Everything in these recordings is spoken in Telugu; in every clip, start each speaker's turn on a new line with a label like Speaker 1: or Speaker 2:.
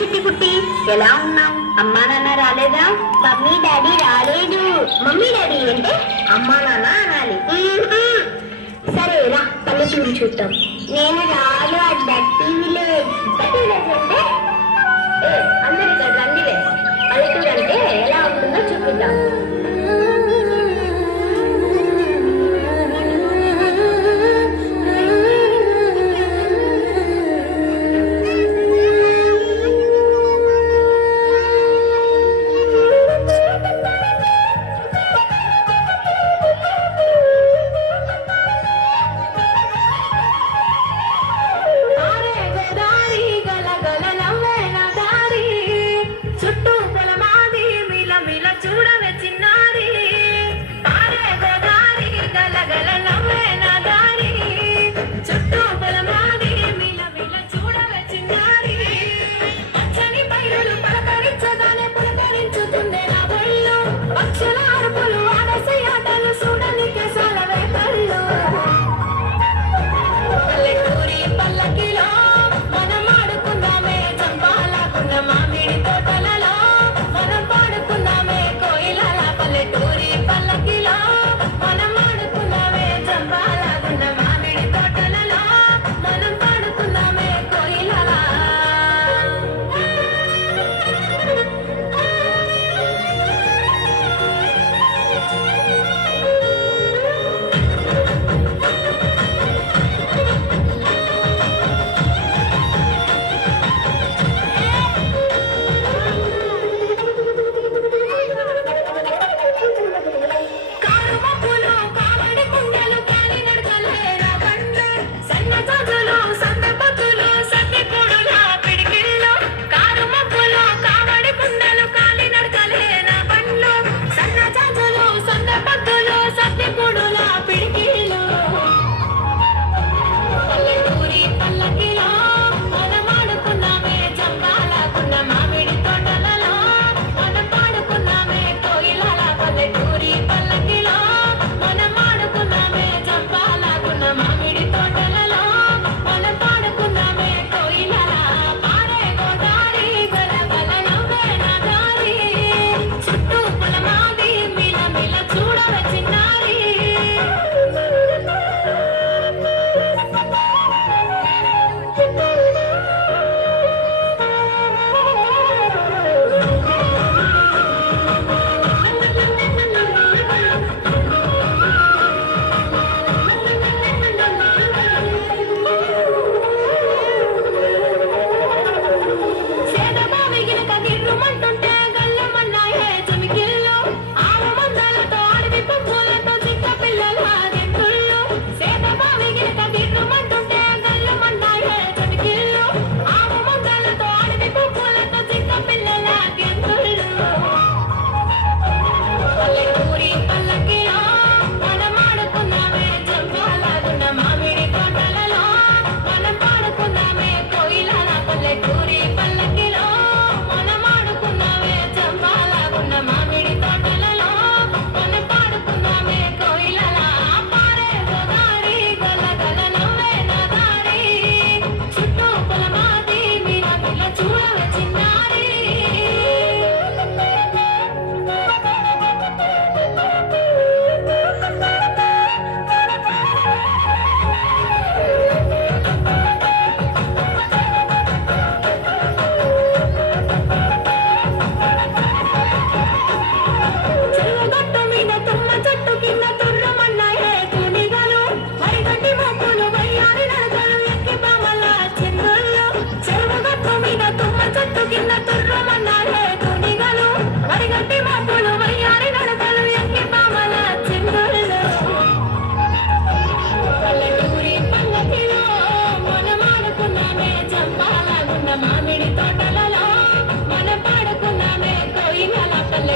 Speaker 1: చిట్టి కుట్టి. ఎలా ఉన్నావు? అమ్మా నాన్న రాలేదా? మమ్మీ డాడీ రాలేదు. మమ్మీ డాడీ అంటే అమ్మా నాన్న అనాలి. సరే రా పల్లెటూరు చూద్దాం. నేను రాదు డట్టి విలేజ్ అంటే అందరికీ రండిలే. పల్లెటూరు అంటే ఎలా ఉంటుందో చూపిద్దాం.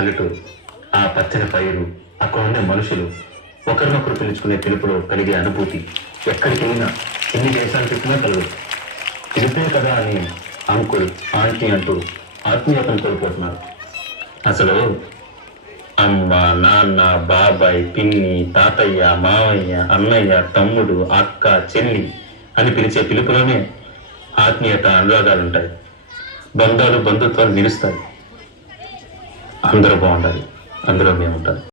Speaker 2: పల్లెటూరు ఆ పచ్చని పైరు
Speaker 1: అక్కడ ఉండే మనుషులు
Speaker 3: ఒకరినొకరు పిలుచుకునే పిలుపులో కలిగే అనుభూతి ఎక్కడికి వెళ్ళినా ఎన్ని దేశాలు చెప్పినా కలదు. పిలిపే కదా అని అంకుల్ ఆంటీ అంటూ ఆత్మీయతను కోల్పోతున్నారు. అసలు అమ్మ నాన్న బాబాయ్ పిన్ని తాతయ్య మావయ్య అన్నయ్య తమ్ముడు అక్క చెల్లి అని పిలిచే పిలుపులోనే ఆత్మీయత అనురాగాలుంటాయి. బంధాలు బంధుత్వాలు నిలుస్తాయి. అందరూ బాగుండాలి. అందులో మేము ఉండాలి